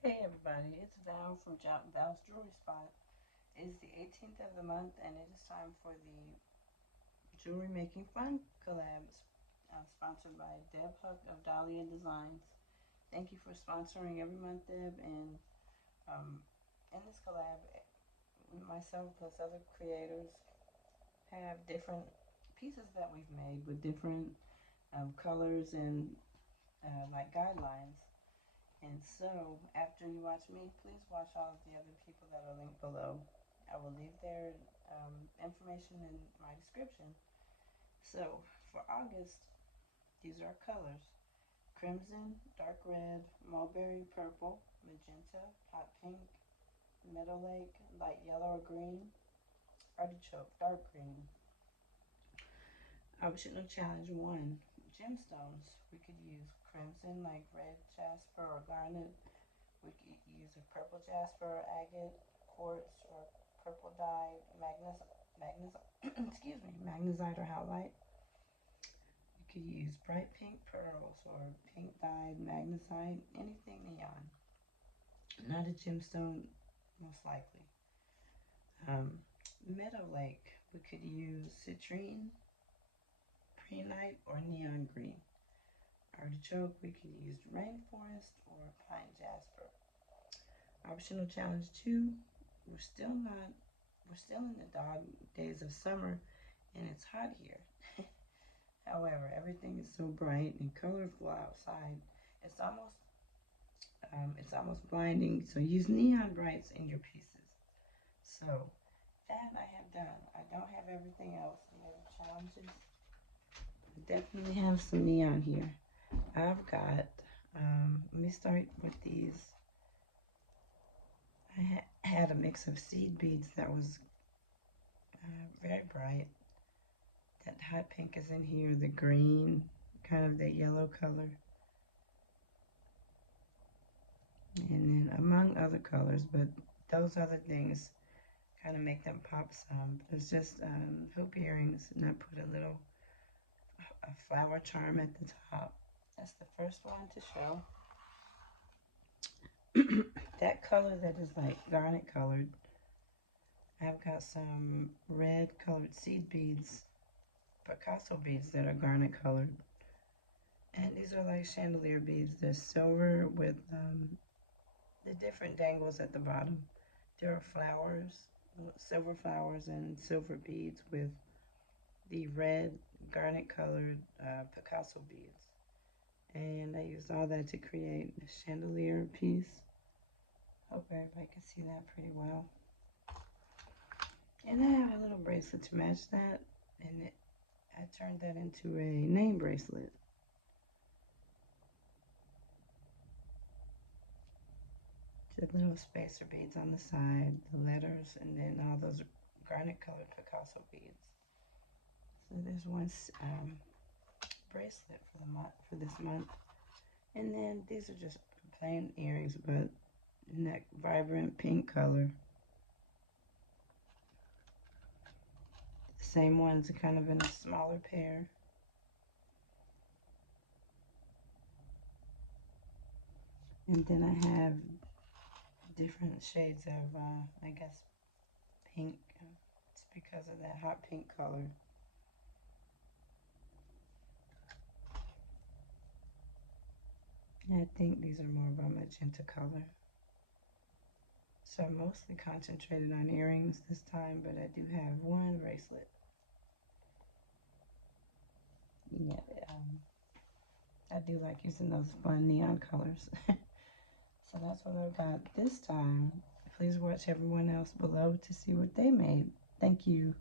Hey everybody, it's Val from Val's Jewelry Spot. It is the 18th of the month and it is time for the Jewelry Making Fun collab sponsored by Deb Huck of Dahlia Designs. Thank you for sponsoring every month, Deb, and um, in this collab, myself plus other creators have different pieces that we've made with different colors and like guidelines. And so, after you watch me, please watch all of the other people that are linked below. I will leave their information in my description. So, for August, these are colors: crimson, dark red, mulberry purple, magenta, hot pink, meadow lake, light yellow or green, artichoke, dark green. Optional challenge 1: gemstones. We could use crimson, like red jasper or garnet. We could use a purple jasper, agate, quartz, or purple dye, excuse me, magnesite or howlite. You could use bright pink pearls or pink dyed magnesite, anything neon. Not a gemstone, most likely. Um, Meadow Lake, we could use citrine, prehnite, or neon green. Artichoke, we could use rainforest or pine jasper. Optional challenge 2, we're still in the dog days of summer and it's hot here. However, everything is so bright and colorful outside. It's almost blinding. So use neon brights in your pieces. So that I have done. I don't have everything else in the challenges. I definitely have some neon here. I've got. Let me start with these. I had a mix of seed beads that was very bright. That hot pink is in here, the green, kind of the yellow color. And then among other colors, but those other things kind of make them pop some. There's just hoop earrings, and I put a flower charm at the top. That's the first one to show. That color that is like garnet colored, I've got some red colored seed beads, Picasso beads that are garnet colored. And these are like chandelier beads. They're silver with the different dangles at the bottom. There are flowers, silver flowers and silver beads with the red garnet colored Picasso beads. And I used all that to create a chandelier piece. Hope everybody can see that pretty well. And I have a little bracelet to match that, and I turned that into a name bracelet. Just little spacer beads on the side, the letters, and then all those garnet colored Picasso beads. So there's one bracelet for this month. And then these are just plain earrings, but in that vibrant pink color. The same ones are kind of in a smaller pair. And then I have different shades of, I guess, pink. It's because of that hot pink color. I think these are more of a magenta color. So I'm mostly concentrated on earrings this time, but I do have one bracelet. Yeah, I do like using those fun neon colors. So that's what I've got this time. Please watch everyone else below to see what they made. Thank you.